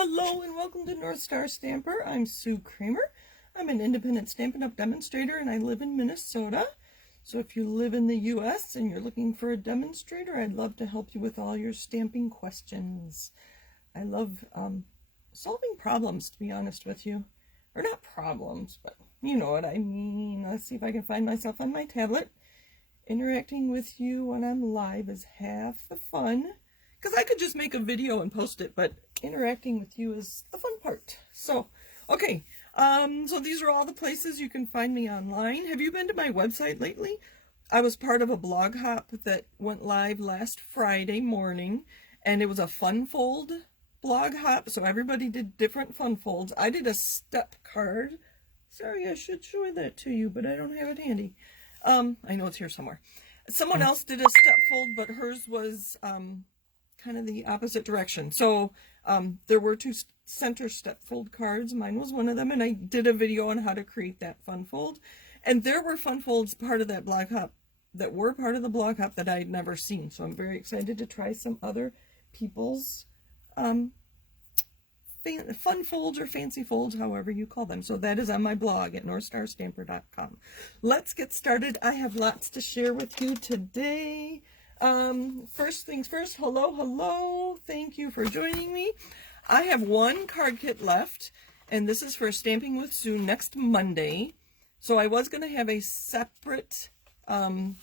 Hello and welcome to North Star Stamper. I'm Sue Kremer. I'm an independent Stampin' Up! Demonstrator and I live in Minnesota. So if you live in the US and you're looking for a demonstrator, I'd love to help you with all your stamping questions. I love solving problems, to be honest with you. Or not problems, but you know what I mean. Let's see if I can find myself on my tablet. Interacting with you when I'm live is half the fun. Because I could just make a video and post it, but interacting with you is the fun part. So, okay. So these are all the places you can find me online. Have you been to my website lately? I was part of a blog hop that went live last Friday morning, and it was a fun fold blog hop. So everybody did different fun folds. I did a step card. Sorry, I should show that to you, but I don't have it handy. I know it's here somewhere. Someone else did a step fold, but hers was kind of the opposite direction. So there were two center step fold cards. Mine was one of them, and I did a video on how to create that fun fold. And there were fun folds part of that blog hop that were part of the blog hop that I had never seen. So I'm very excited to try some other people's fun folds or fancy folds, however you call them. So that is on my blog at northstarstamper.com. Let's get started. I have lots to share with you today. First things first, hello. Thank you for joining me. I have one card kit left, and this is for Stamping with Sue next Monday. So I was going to have a separate, I'll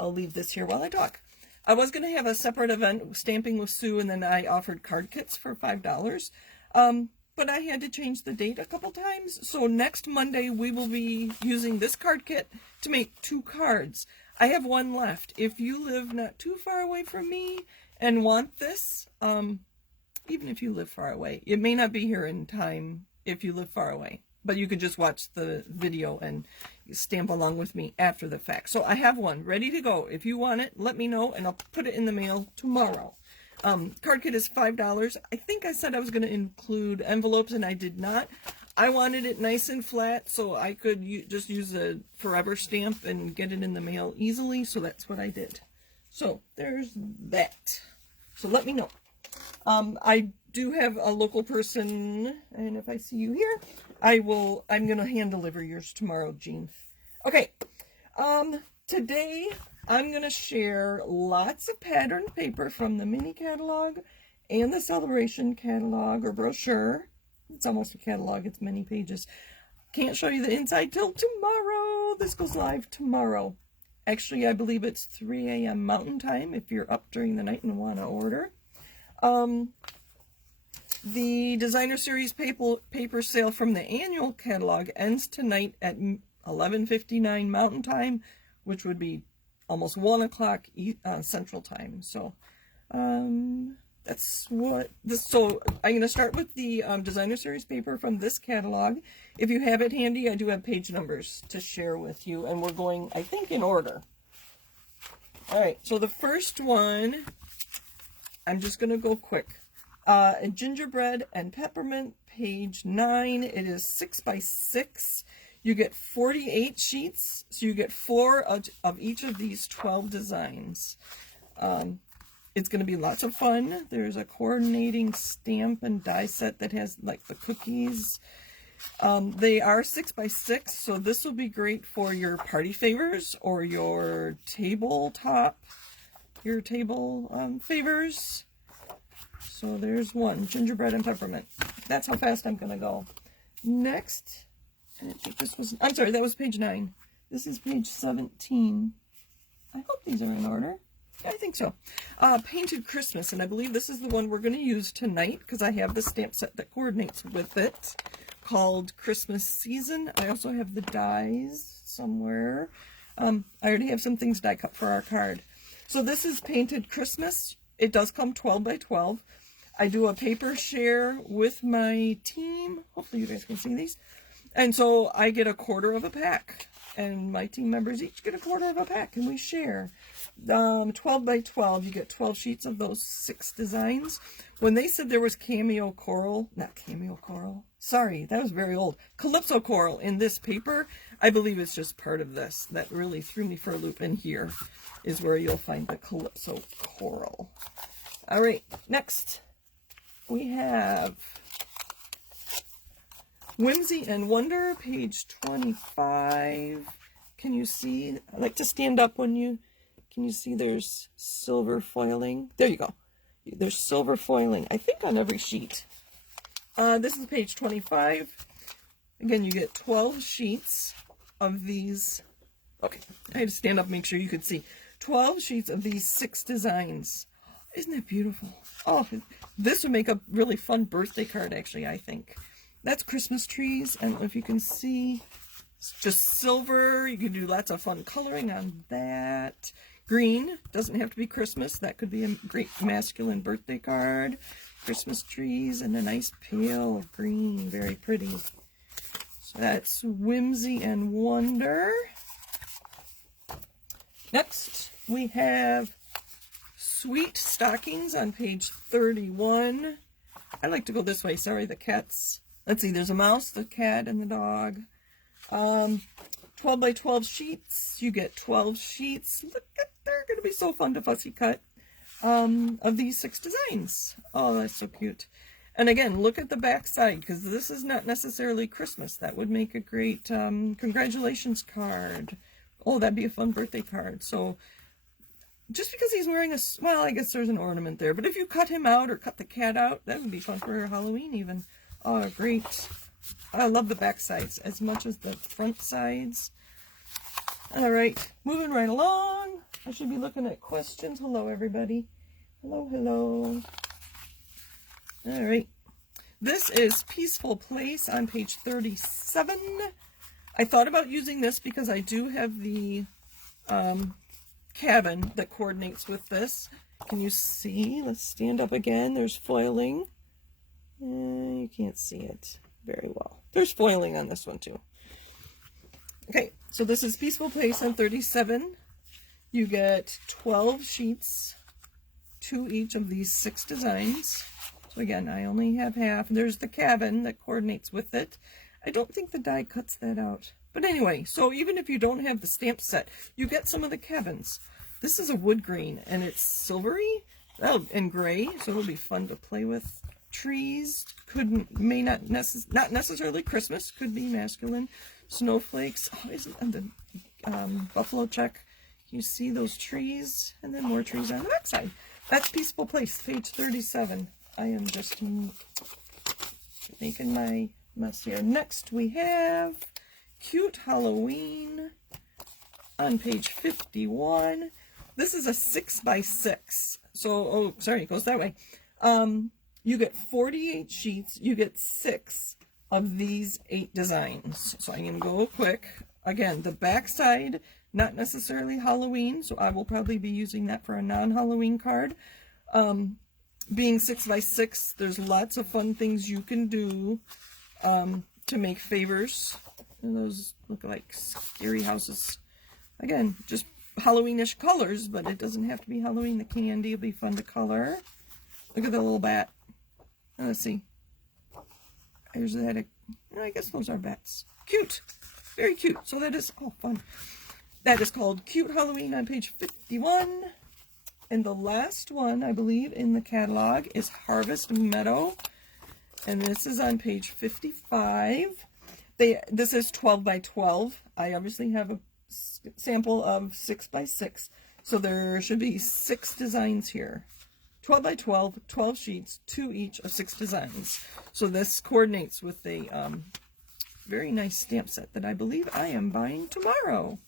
leave this here while I talk. I was going to have a separate event, Stamping with Sue, and then I offered card kits for $5. But I had to change the date a couple times. So next Monday, we will be using this card kit to make 2 cards. I have one left. If you live not too far away from me and want this, even if you live far away, it may not be here in time if you live far away, but you could just watch the video and stamp along with me after the fact. So I have one ready to go. If you want it, let me know and I'll put it in the mail tomorrow. Card kit is $5. I think I said I was going to include envelopes and I did not. I wanted it nice and flat so I could just use a forever stamp and get it in the mail easily. So that's what I did. So there's that. So let me know. I do have a local person, and if I see you here, I'm going to hand deliver yours tomorrow, Jean. Okay. Today I'm going to share lots of patterned paper from the mini catalog and the Sale-a-bration catalog or brochure. It's almost a catalog. It's many pages. Can't show you the inside till tomorrow. This goes live tomorrow. Actually, I believe it's 3 a.m. Mountain Time if you're up during the night and want to order. The Designer Series paper sale from the annual catalog ends tonight at 11:59 Mountain Time, which would be almost 1 o'clock Central Time. So, that's what this. So I'm going to start with the Designer Series paper from this catalog. If you have it handy, I do have page numbers to share with you, and we're going, I think, in order. All right. So the first one, I'm just going to go quick. Gingerbread and Peppermint, page 9. It is 6 by 6. You get 48 sheets, so you get 4 of each of these 12 designs. It's going to be lots of fun. There's a coordinating stamp and die set that has like the cookies. They are 6 by 6, so this will be great for your party favors or your tabletop, your table favors. So there's one, Gingerbread and Peppermint. That's how fast I'm going to go. Next, and I think this was, I'm sorry, that was page 9. This is page 17. I hope these are in order. Yeah, I think so. Painted Christmas, and I believe this is the one we're going to use tonight because I have the stamp set that coordinates with it called Christmas Season. I also have the dies somewhere. I already have some things die cut for our card. So this is Painted Christmas. It does come 12 by 12. I do a paper share with my team. Hopefully you guys can see these. And so I get 1/4 of a pack. And my team members each get 1/4 of a pack. And we share. 12 by 12. You get 12 sheets of those 6 designs. When they said there was cameo coral. Not cameo coral. Sorry, that was very old. Calypso coral in this paper. I believe it's just part of this. That really threw me for a loop. And here is where you'll find the Calypso coral. All right, next. we have Whimsy and Wonder, page 25. Can you see? I like to stand up when you, can you see there's silver foiling? There you go. There's silver foiling, I think, on every sheet. This is page 25. Again, you get 12 sheets of these. Okay, I had to stand up and make sure you could see. 12 sheets of these 6 designs. Isn't that beautiful? Oh, this would make a really fun birthday card, actually, I think. That's Christmas trees. I don't know if you can see. It's just silver. You can do lots of fun coloring on that. Green. Doesn't have to be Christmas. That could be a great masculine birthday card. Christmas trees and a nice pale green. Very pretty. So that's Whimsy and Wonder. Next, we have Sweet Stockings on page 31. I like to go this way. Sorry, the cats. Let's see, there's a mouse, the cat, and the dog. 12 by 12 sheets. You get 12 sheets. Look at, they're going to be so fun to fussy cut of these 6 designs. Oh, that's so cute. And again, look at the back side, because this is not necessarily Christmas. That would make a great congratulations card. Oh, that'd be a fun birthday card. So just because he's wearing a, well, I guess there's an ornament there, but if you cut him out or cut the cat out, that would be fun for Halloween even. Oh, great. I love the back sides as much as the front sides. All right, moving right along. I should be looking at questions. Hello, everybody. Hello, hello. All right. This is Peaceful Place on page 37. I thought about using this because I do have the cabin that coordinates with this. Can you see? Let's stand up again. There's foiling. You can't see it very well. There's foiling on this one too. Okay, so this is Peaceful Place on 37. You get 12 sheets, 2 each of these 6 designs. So again, I only have half. There's the cabin that coordinates with it. I don't think the die cuts that out. But anyway, so even if you don't have the stamp set, you get some of the cabins. This is a wood green, and it's silvery and gray, so it'll be fun to play with. Trees may not necessarily Christmas, could be masculine. Snowflakes. Oh, isn't the buffalo check? You see those trees, and then more trees on the backside. That's Peaceful Place, page 37. I am just making my mess here. Next we have Cute Halloween on page 51. This is a 6 by 6. So, oh, sorry, it goes that way. You get 48 sheets. You get 6 of these 8 designs. So I'm going to go quick. Again, the back side, not necessarily Halloween, so I will probably be using that for a non-Halloween card. Being 6 by 6, there's lots of fun things you can do to make favors. And those look like scary houses. Again, just Halloweenish colors, but it doesn't have to be Halloween. The candy will be fun to color. Look at the little bat. Let's see. There's that. I guess those are bats. Cute. Very cute. So that is, oh, fun. That is called Cute Halloween on page 51. And the last one, I believe, in the catalog is Harvest Meadow. And this is on page 55. This is 12 by 12. I obviously have a sample of 6 by 6. So there should be 6 designs here. 12 by 12, 12 sheets, 2 each of 6 designs. So this coordinates with a very nice stamp set that I believe I am buying tomorrow.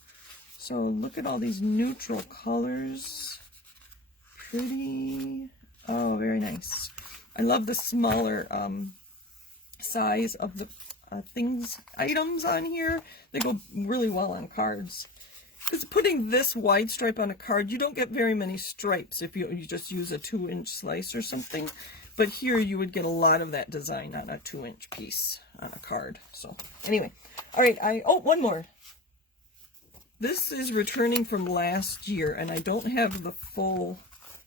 So look at all these neutral colors. Pretty. Oh, very nice. I love the smaller size of the items on here. They go really well on cards. Because putting this wide stripe on a card, you don't get very many stripes if you just use a 2-inch slice or something. But here you would get a lot of that design on a 2-inch piece on a card. So anyway, all right. Oh, one more. This is returning from last year, and I don't have the full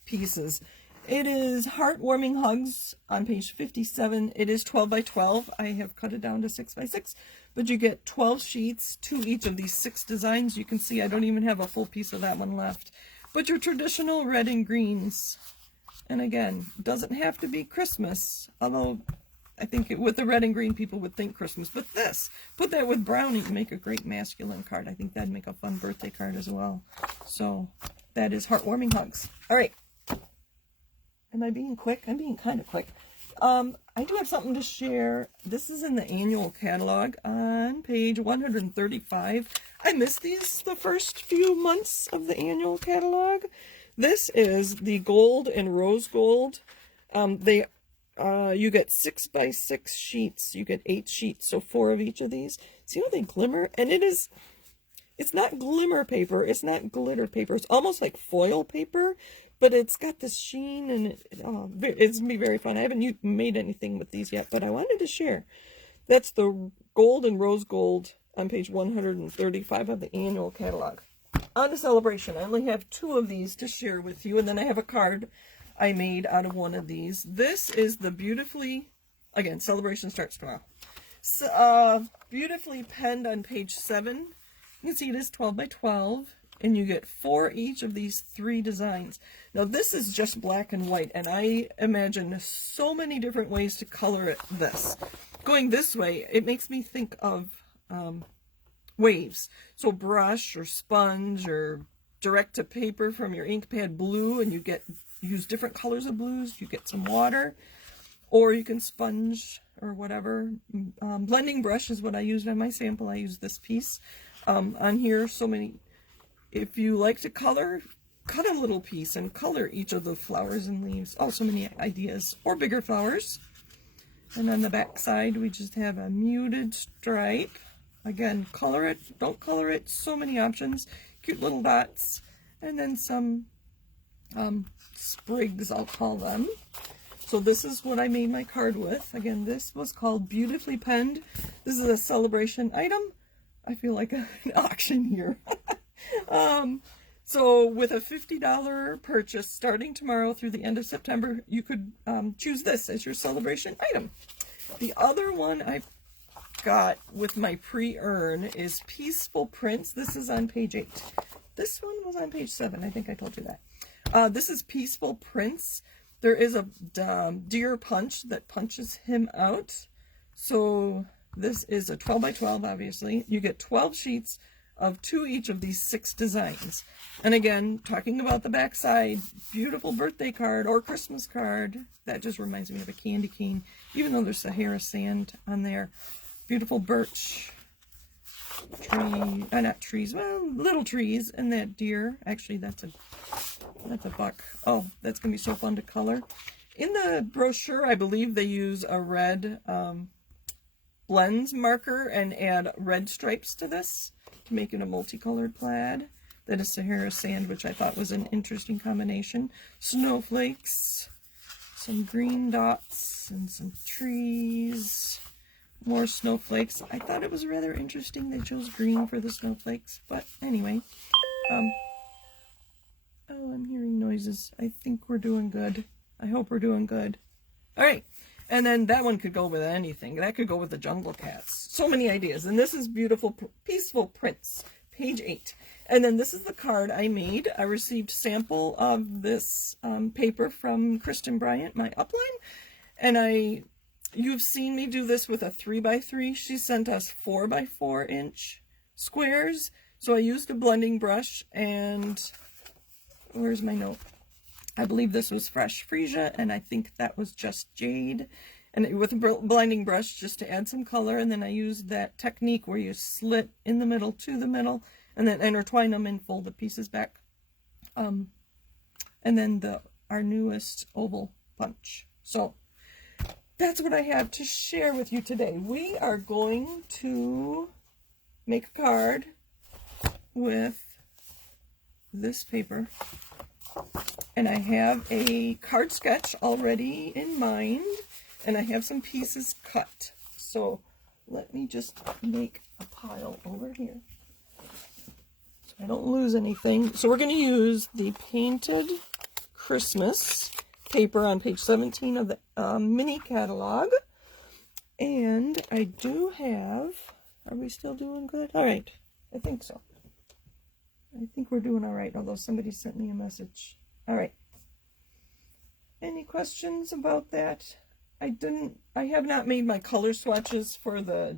pieces. It is Heartwarming Hugs on page 57. It is 12 by 12. I have cut it down to 6 by 6. But you get 12 sheets, 2 each of these 6 designs. You can see I don't even have a full piece of that one left. But your traditional red and greens. And again, doesn't have to be Christmas, although I think with the red and green people would think Christmas. But this, put that with brownie to make a great masculine card. I think that'd make a fun birthday card as well. So that is Heartwarming Hugs. All right. Am I being quick? I'm being kind of quick. I do have something to share. This is in the annual catalog on page 135. I missed these the first few months of the annual catalog. This is the gold and rose gold. You get 6 by 6 sheets. You get 8 sheets, so 4 of each of these. See how they glimmer? And it's not glimmer paper. It's not glitter paper. It's almost like foil paper, but it's got this sheen, and it's going to be very fun. I haven't made anything with these yet, but I wanted to share. That's the gold and rose gold on page 135 of the annual catalog. On to Sale-a-bration. I only have 2 of these to share with you, and then I have a card I made out of one of these. This is the beautifully, again, Sale-a-bration starts tomorrow. So, beautifully penned on page 7. You can see it is 12 by 12, and you get 4 each of these 3 designs. Now this is just black and white, and I imagine so many different ways to color this. Going this way, it makes me think of waves. So brush or sponge or direct to paper from your ink pad blue, and you use different colors of blues. You get some water, or you can sponge or whatever. Blending brush is what I used on my sample. I used this piece. On here, so many, if you like to color, cut a little piece and color each of the flowers and leaves. Oh, so many ideas. Or bigger flowers. And on the back side, we just have a muted stripe. Again, color it, don't color it, so many options. Cute little dots. And then some sprigs, I'll call them. So this is what I made my card with. Again, this was called Beautifully Penned. This is a Sale-a-bration item. I feel like an auction here. So with a $50 purchase starting tomorrow through the end of September, you could choose this as your Sale-a-bration item. The other one I got with my pre-earn is Peaceful Prints. This is on page 8. This one was on page 7. I think I told you that. This is Peaceful Prints. There is a deer punch that punches him out. So this is a 12 by 12, obviously. You get 12 sheets of 2 each of these 6 designs. And again, talking about the back side, beautiful birthday card or Christmas card. That just reminds me of a candy cane, even though there's Sahara sand on there. Beautiful birch tree, not trees, well, little trees, and that deer. Actually, that's a buck. Oh, that's going to be so fun to color. In the brochure, I believe they use a red blends marker and add red stripes to this to make it a multicolored plaid. That is Sahara sand, which I thought was an interesting combination. Snowflakes, some green dots, and some trees. More snowflakes. I thought it was rather interesting they chose green for the snowflakes, but anyway. Oh, I'm hearing noises. I think we're doing good. I hope we're doing good. All right. And then that one could go with anything. That could go with the Jungle Cats. So many ideas. And this is Beautiful, Peaceful Prints, page 8. And then this is the card I made. I received sample of this paper from Kristen Bryant, my upline. And you've seen me do this with a 3x3. She sent us 4x4 inch squares. So I used a blending brush, and where's my note? I believe this was fresh freesia, and I think that was just jade. And with a blending brush just to add some color, and then I used that technique where you slit in the middle to the middle, and then intertwine them and fold the pieces back. And then our newest oval punch. So that's what I have to share with you today. We are going to make a card with this paper. And I have a card sketch already in mind, and I have some pieces cut. So let me just make a pile over here so I don't lose anything. So we're going to use the Painted Christmas paper on page 17 of the mini catalog. And I do have, are we still doing good? All right, I think so. I think we're doing all right, although somebody sent me a message. All right. Any questions about that? I have not made my color swatches for the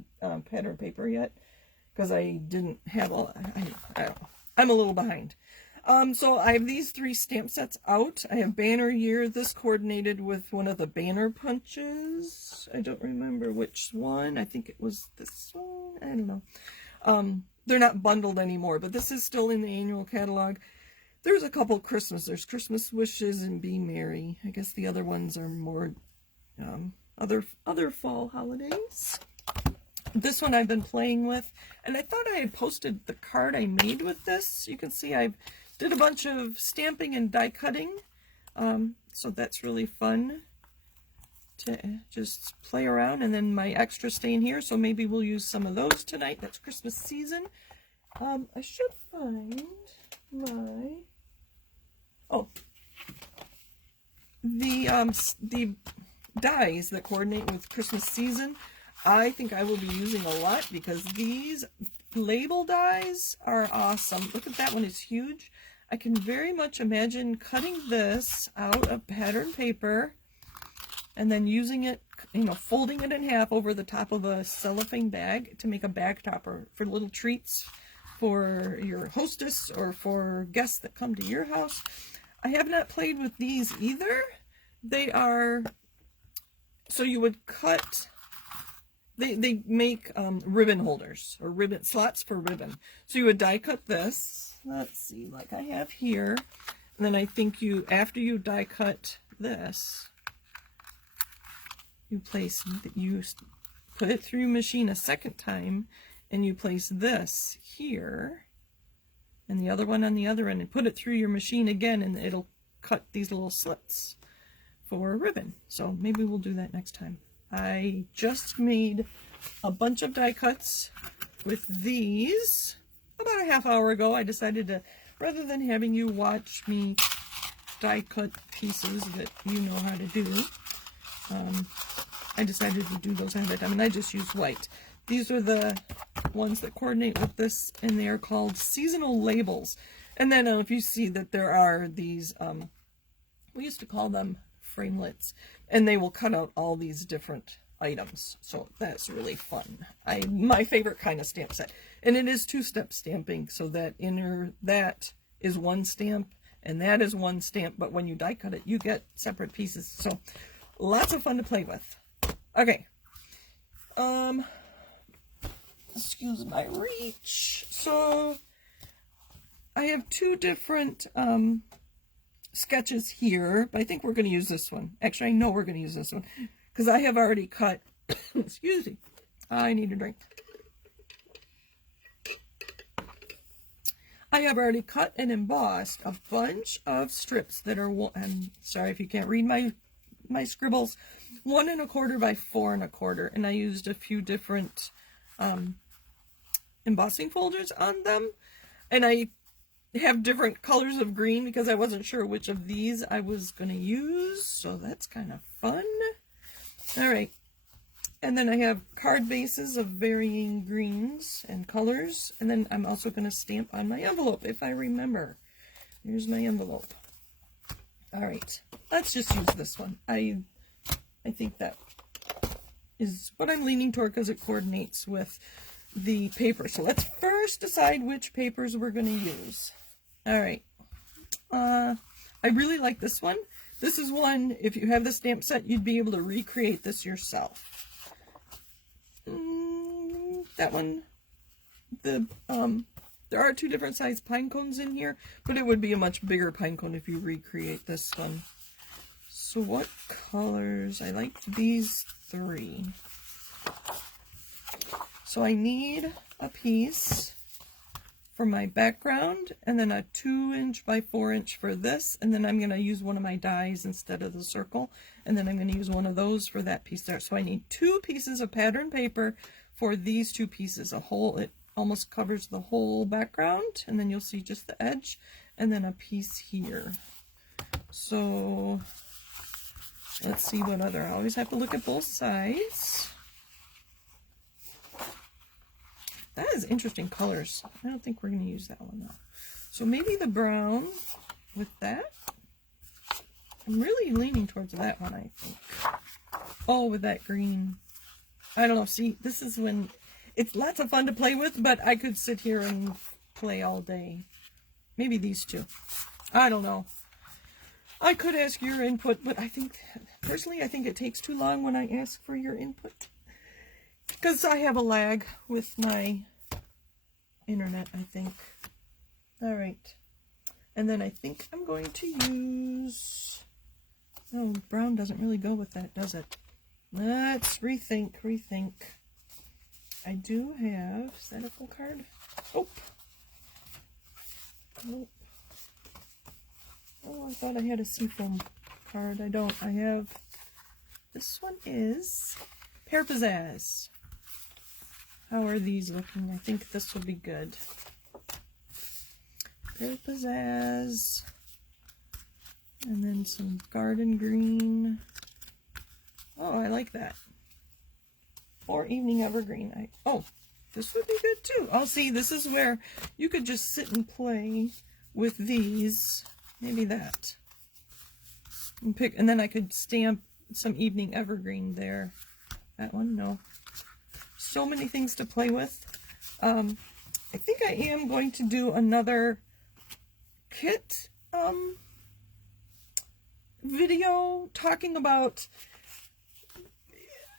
pattern paper yet because I didn't have all, I don't know. I'm a little behind. So I have these 3 stamp sets out. I have Banner Year. This coordinated with one of the banner punches. I don't remember which one. I think it was this one. I don't know. They're not bundled anymore, but this is still in the annual catalog. There's a couple Christmas. There's Christmas Wishes and Be Merry. I guess the other ones are more other fall holidays. This one I've been playing with, and I thought I had posted the card I made with this. You can see I did a bunch of stamping and die cutting, so that's really fun to just play around. And then my extra staying here, so maybe we'll use some of those tonight. That's Christmas season. I should find my the dies that coordinate with Christmas season. I think I will be using a lot because these label dies are awesome. Look at that one, it's huge. I can very much imagine cutting this out of pattern paper and then using it, you know, folding it in half over the top of a cellophane bag to make a bag topper for little treats for your hostess or for guests that come to your house. I have not played with these either. They are, so you would cut, they make ribbon holders or ribbon slots for ribbon. So you would die cut this, let's see, like I have here, and then I think you, after you die cut this, you put it through machine a second time, and you place this here and the other one on the other end and put it through your machine again, and it'll cut these little slits for a ribbon. So maybe we'll do that next time. I just made a bunch of die cuts with these about a half hour ago. I decided to, rather than having you watch me die cut pieces that you know how to do, I decided to do those ahead of time, and I just use white. These are the ones that coordinate with this, and they are called seasonal labels. And then if you see that there are these, we used to call them framelits, and they will cut out all these different items. So that's really fun. My favorite kind of stamp set. And it is 2-step stamping, so that that is one stamp and that is one stamp, but when you die cut it, you get separate pieces. So lots of fun to play with. Okay. Excuse my reach. So I have 2 different sketches here, but I think we're going to use this one. Actually, I know we're going to use this one because I have already cut. Excuse me. I need a drink. I have already cut and embossed a bunch of strips that are, I'm sorry if you can't read my scribbles, 1 1/4 by 4 1/4, and I used a few different embossing folders on them, and I have different colors of green because I wasn't sure which of these I was going to use, so that's kind of fun. All right, and then I have card bases of varying greens and colors, and then I'm also going to stamp on my envelope if I remember. Here's my envelope. All right, let's just use this one. I think that is what I'm leaning toward because it coordinates with the paper. So let's first decide which papers we're going to use. All right. I really like this one. This is one, if you have the stamp set, you'd be able to recreate this yourself. That one, there are 2 different size pine cones in here, but it would be a much bigger pine cone if you recreate this one. So what colors? I like these 3. So I need a piece for my background, and then a 2" by 4" for this, and then I'm going to use one of my dies instead of the circle, and then I'm going to use one of those for that piece there. So I need 2 pieces of pattern paper for these 2 pieces. It almost covers the whole background, and then you'll see just the edge, and then a piece here. So let's see what other, I always have to look at both sides. That is interesting colors. I don't think we're going to use that one though. So maybe the brown with that. I'm really leaning towards that one, I think. Oh, with that green. I don't know. See, this is when it's lots of fun to play with, but I could sit here and play all day. Maybe these two. I don't know. I could ask your input, but I think, personally, I think it takes too long when I ask for your input. Because I have a lag with my internet, I think. All right. And then I think I'm going to use... Oh, brown doesn't really go with that, does it? Let's rethink. I do have... Is that a full card? Oh. Nope. Oh, I thought I had a seafoam card. I don't. I have... This one is Pear Pizzazz. How are these looking? I think this will be good. Pear Pizzazz. And then some garden green. Oh, I like that. Or evening evergreen. Oh, this would be good too. Oh, see, this is where you could just sit and play with these. Maybe that. And pick, and then I could stamp some evening evergreen there. That one, no. So many things to play with. I think I am going to do another kit video talking about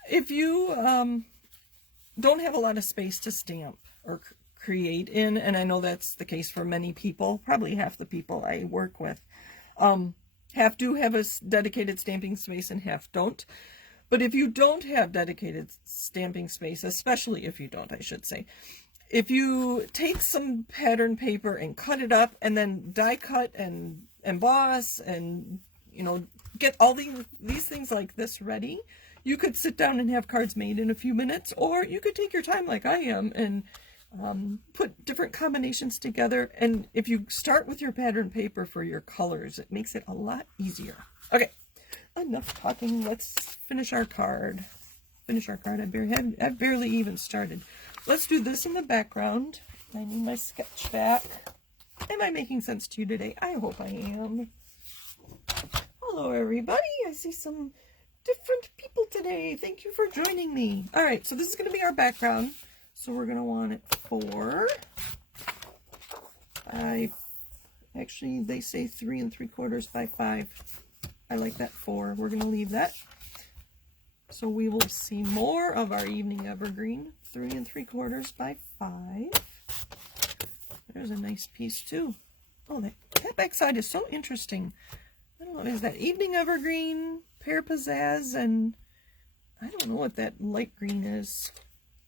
if you don't have a lot of space to stamp or create in, and I know that's the case for many people, probably half the people I work with, half do have a dedicated stamping space and half don't. But if you don't have dedicated stamping space, especially if you don't, I should say, if you take some pattern paper and cut it up and then die cut and emboss and, you know, get all these things like this ready, you could sit down and have cards made in a few minutes, or you could take your time like I am and put different combinations together. And if you start with your pattern paper for your colors, it makes it a lot easier. Okay, enough talking. Let's finish our card. I barely even started. Let's do this in the background. I need my sketch back. Am I making sense to you today? I hope I am. Hello, everybody. I see some different people today. Thank you for joining me. All right, so this is going to be our background. So we're going to want it 4. Actually, they say 3 3/4 by 5. I like that 4. We're going to leave that. So we will see more of our evening evergreen. 3 3/4 by 5. There's a nice piece too. Oh, that back side is so interesting. I don't know, is that evening evergreen, Pear Pizzazz, and I don't know what that light green is.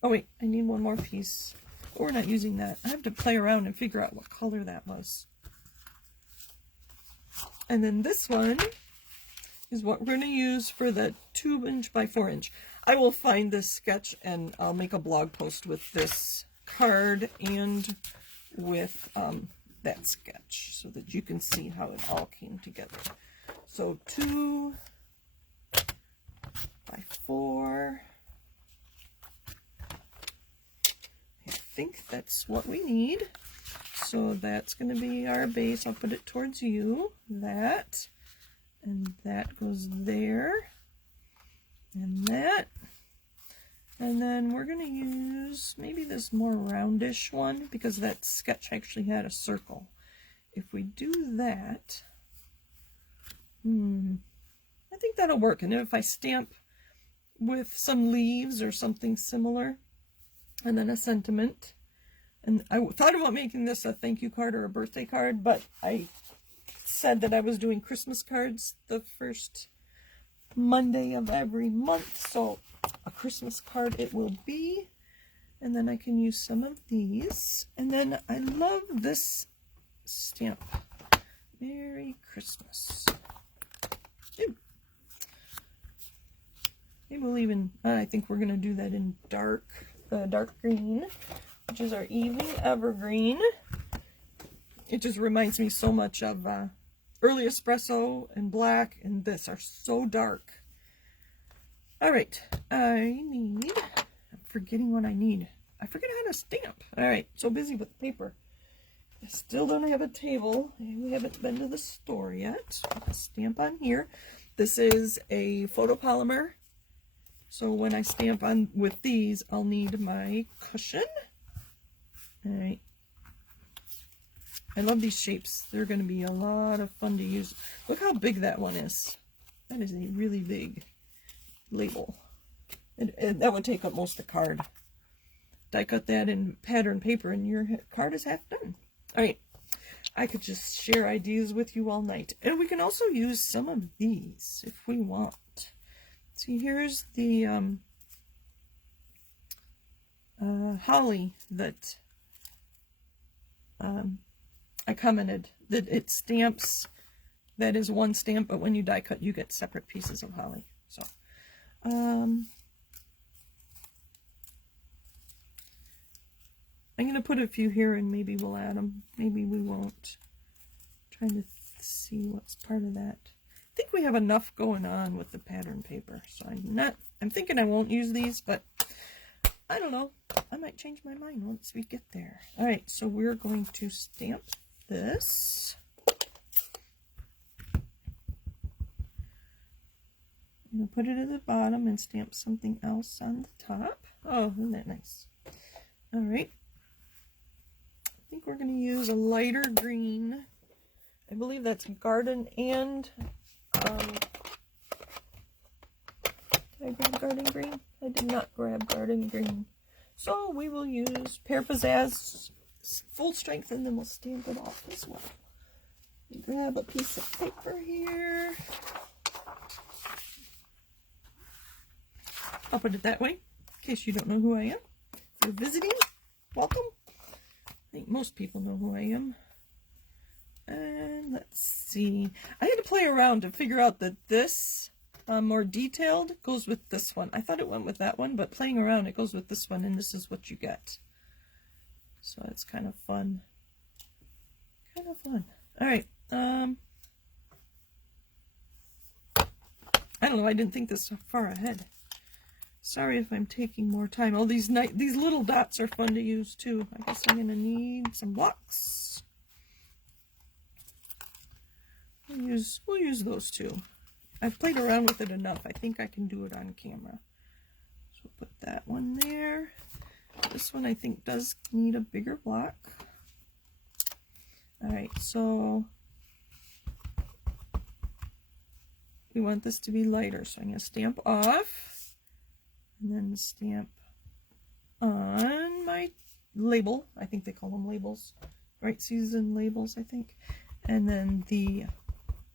Oh wait, I need one more piece. We're not using that. I have to play around and figure out what color that was. And then this one is what we're going to use for the 2" by 4". I will find this sketch and I'll make a blog post with this card and with that sketch so that you can see how it all came together. So 2 by 4. I think that's what we need. So that's going to be our base. I'll put it towards you. That. And that goes there. And that. And then we're going to use maybe this more roundish one because that sketch actually had a circle. If we do that, I think that'll work. And if I stamp with some leaves or something similar, and then a sentiment. And I thought about making this a thank you card or a birthday card, but I said that I was doing Christmas cards the first Monday of every month, so a Christmas card it will be. And then I can use some of these. And then I love this stamp. Merry Christmas. Ooh. Maybe we'll even, I think we're going to do that in dark green, which is our evening evergreen. It just reminds me so much of early espresso and black, and this are so dark. All right, I'm forgetting what I need. I forget how to stamp. All right, so busy with the paper. I still don't have a table. We haven't been to the store yet. I'll stamp on here. This is a photopolymer. So when I stamp on with these, I'll need my cushion. All right. I love these shapes. They're going to be a lot of fun to use. Look how big that one is. That is a really big label. And that would take up most of the card. Die cut that in pattern paper and your card is half done. All right. I could just share ideas with you all night. And we can also use some of these if we want. See, here's the holly that I commented that it stamps. That is one stamp, but when you die cut, you get separate pieces of holly. So, I'm going to put a few here and maybe we'll add them. Maybe we won't. I'm trying to see what's part of that. I think we have enough going on with the pattern paper. So I'm thinking I won't use these, but I don't know. I might change my mind once we get there. All right, so we're going to stamp this. I'm going to put it at the bottom and stamp something else on the top. Oh, isn't that nice? All right. I think we're going to use a lighter green. I believe that's garden and, did I grab garden green? I did not grab garden green. So we will use Pear Pizzazz full strength and then we'll stamp it off as well. Grab a piece of paper here. I'll put it that way, in case you don't know who I am. If you're visiting, welcome. I think most people know who I am. And let's see. I had to play around to figure out that this, more detailed, goes with this one. I thought it went with that one, but playing around, it goes with this one, and this is what you get. So it's kind of fun. Kind of fun. All right. I don't know. I didn't think this far ahead. Sorry if I'm taking more time. Oh, these little dots are fun to use too. I guess I'm going to need some blocks. We'll use those too. I've played around with it enough. I think I can do it on camera. So we'll put that one there. This one I think does need a bigger block. All right, so we want this to be lighter. So I'm going to stamp off. And then stamp on my label. I think they call them labels. Right, season labels, I think. And then the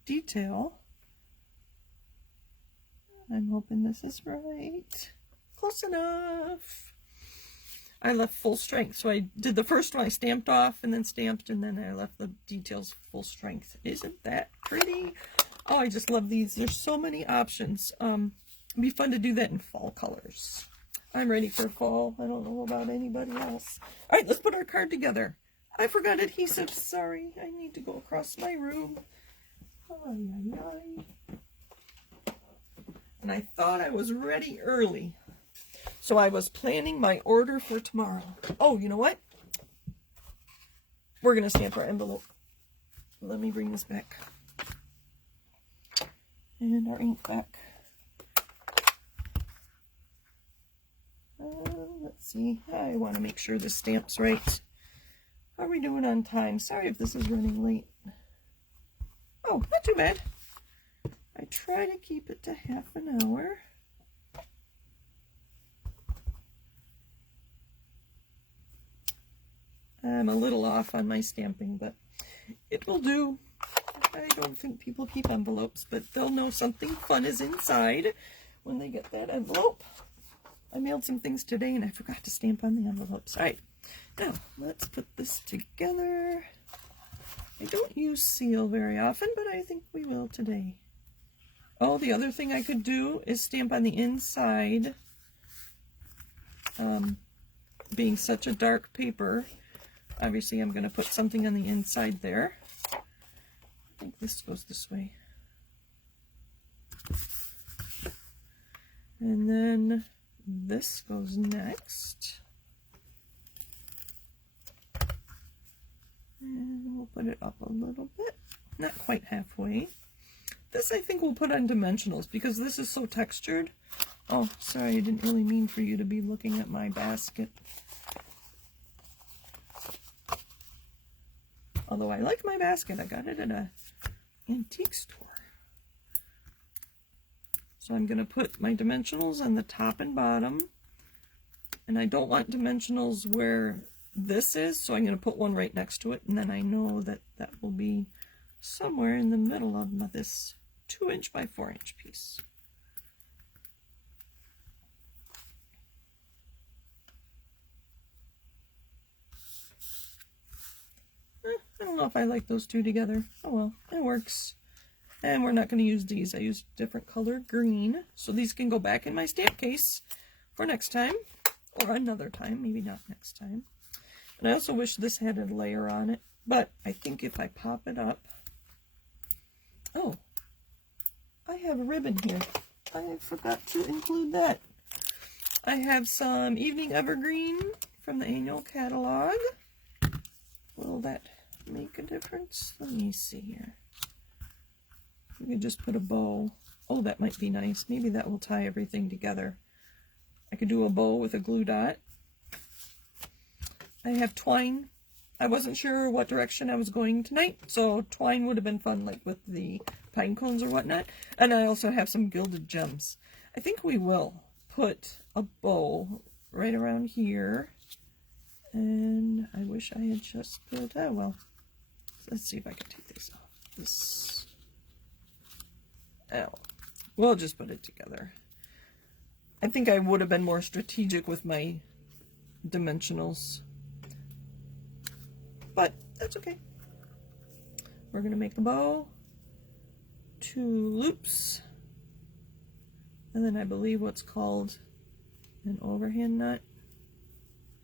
detail. I'm hoping this is right. Close enough. I left full strength. So I did the first one, I stamped off and then stamped, and then I left the details full strength. Isn't that pretty? Oh, I just love these. There's so many options. It'd be fun to do that in fall colors. I'm ready for fall. I don't know about anybody else. All right, let's put our card together. I forgot adhesive. Sorry. I need to go across my room. Ay, ay, ay. And I thought I was ready early. So I was planning my order for tomorrow. Oh, you know what? We're going to stamp our envelope. Let me bring this back. And our ink back. Let's see. I want to make sure this stamp's right. How are we doing on time? Sorry if this is running late. Oh, not too bad. I try to keep it to half an hour. I'm a little off on my stamping, but it will do. I don't think people keep envelopes, but they'll know something fun is inside when they get that envelope. I mailed some things today and I forgot to stamp on the envelopes. All right, now let's put this together. I don't use seal very often, but I think we will today. Oh, the other thing I could do is stamp on the inside. Being such a dark paper, obviously I'm going to put something on the inside there. I think this goes this way. And then this goes next. And we'll put it up a little bit, not quite halfway. This I think we'll put on dimensionals because this is so textured. Oh, sorry, I didn't really mean for you to be looking at my basket. Although I like my basket, I got it at a antique store. So I'm going to put my dimensionals on the top and bottom. And I don't want dimensionals where this is, so I'm going to put one right next to it. And then I know that that will be somewhere in the middle of this 2" by 4" piece. I don't know if I like those two together. Oh well, it works. And we're not going to use these. I used different color green. So these can go back in my stamp case for next time. Or another time. Maybe not next time. And I also wish this had a layer on it. But I think if I pop it up... Oh, I have a ribbon here. I forgot to include that. I have some Evening Evergreen from the annual catalog. Will that make a difference? Let me see here. We could just put a bow. Oh, that might be nice. Maybe that will tie everything together. I could do a bow with a glue dot. I have twine. I wasn't sure what direction I was going tonight, so twine would have been fun, like with the pine cones or whatnot. And I also have some gilded gems. I think we will put a bow right around here. And I wish I had just put, oh well, let's see if I can take this off. This, oh, we'll just put it together. I think I would have been more strategic with my dimensionals, but that's okay. We're going to make the bow, 2 loops, and then I believe what's called an overhand knot.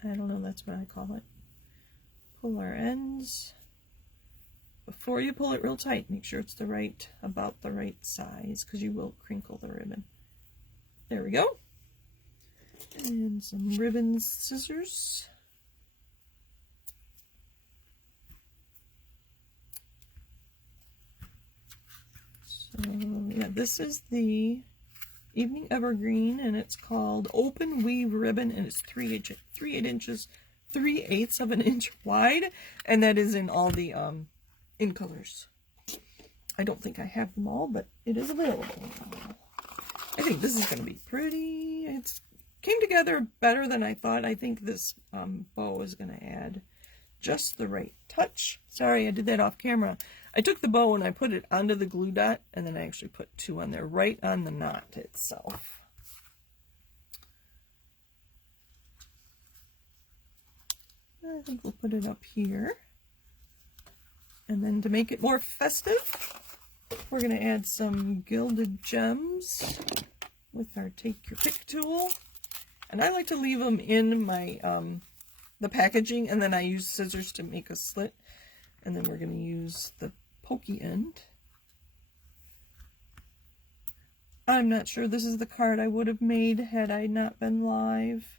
I don't know, that's what I call it. Pull our ends. Before you pull it real tight, make sure it's about the right size, because you will crinkle the ribbon. There we go. And some ribbon scissors. So, yeah, this is the Evening Evergreen, and it's called Open Weave Ribbon, and it's 3/8 of an inch wide, and that is in all the in colors. I don't think I have them all, but it is available. I think this is going to be pretty. It came together better than I thought. I think this bow is going to add just the right touch. Sorry, I did that off camera. I took the bow and I put it onto the glue dot, and then I actually put 2 on there, right on the knot itself. I think we'll put it up here. And then to make it more festive, we're going to add some gilded gems with our Take Your Pick tool. And I like to leave them in my the packaging, and then I use scissors to make a slit. And then we're going to use the pokey end. I'm not sure this is the card I would have made had I not been live.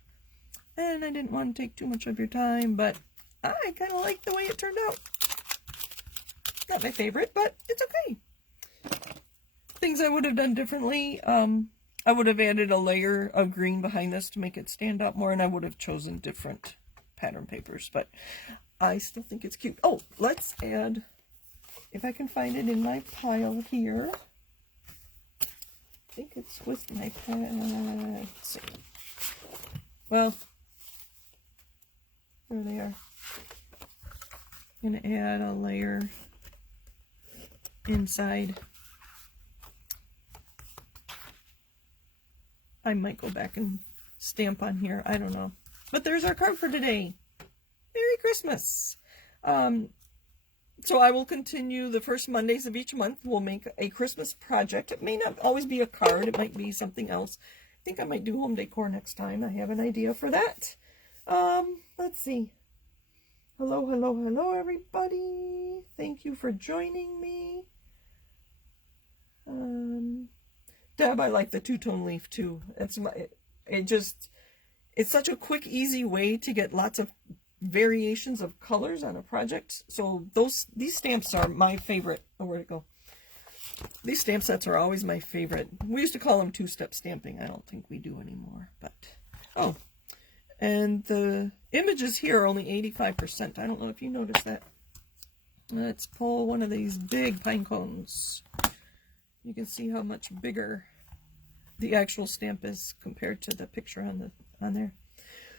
And I didn't want to take too much of your time, but I kind of like the way it turned out. Not my favorite, but it's okay. Things I would have done differently. I would have added a layer of green behind this to make it stand out more, and I would have chosen different pattern papers, but I still think it's cute. Oh, let's add, if I can find it in my pile here. I think it's with my let's see. Well, there they are. I'm going to add a layer inside. I might go back and stamp on here. I don't know. But there's our card for today. Merry Christmas. So I will continue the first Mondays of each month. We'll make a Christmas project. It may not always be a card. It might be something else. I think I might do home decor next time. I have an idea for that. Let's see. Hello, hello, hello, everybody. Thank you for joining me. Deb, I like the two-tone leaf too. It's such a quick, easy way to get lots of variations of colors on a project. So these stamps are my favorite. Oh, where'd it go? These stamp sets are always my favorite. We used to call them two-step stamping. I don't think we do anymore, but oh, and the images here are only 85%. I don't know if you noticed that. Let's pull one of these big pine cones. You can see how much bigger the actual stamp is compared to the picture on there.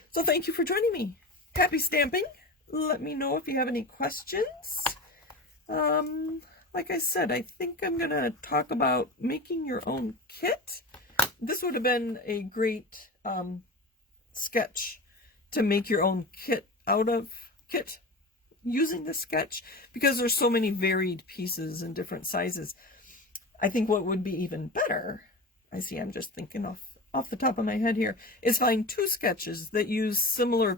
So thank you for joining me. Happy stamping. Let me know if you have any questions. Like I said, I think I'm going to talk about making your own kit. This would have been a great sketch to make your own kit out of using the sketch, because there's so many varied pieces and different sizes. I think what would be even better, I'm just thinking off the top of my head here, is find two sketches that use similar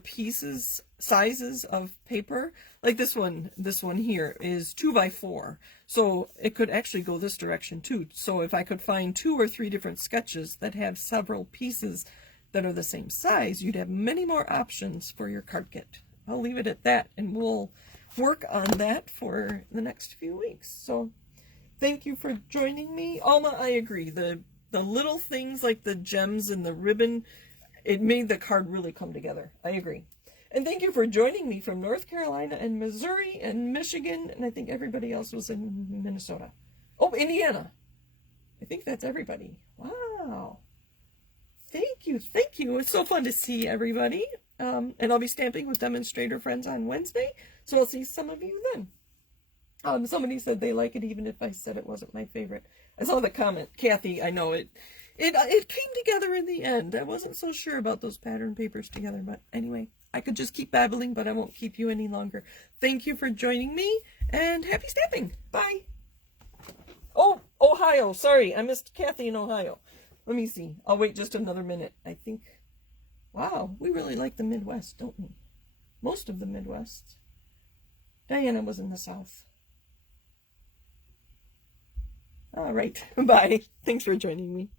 sizes of paper. Like this one here is 2x4, so it could actually go this direction too. So if I could find 2 or 3 different sketches that have several pieces that are the same size, you'd have many more options for your card kit. I'll leave it at that, and we'll work on that for the next few weeks. So thank you for joining me. Alma, I agree. The little things like the gems and the ribbon, it made the card really come together. I agree. And thank you for joining me from North Carolina and Missouri and Michigan, and I think everybody else was in Minnesota. Oh, Indiana. I think that's everybody. Wow. Thank you. Thank you. It's so fun to see everybody. And I'll be stamping with demonstrator friends on Wednesday, so I'll see some of you then. Somebody said they like it even if I said it wasn't my favorite. I saw the comment. Kathy, I know it came together in the end. I wasn't so sure about those pattern papers together, but anyway, I could just keep babbling, but I won't keep you any longer. Thank you for joining me, and happy stamping. Bye. Oh, Ohio. Sorry, I missed Kathy in Ohio. Let me see. I'll wait just another minute. I think, wow, we really like the Midwest, don't we? Most of the Midwest. Diana was in the South. All right. Bye. Thanks for joining me.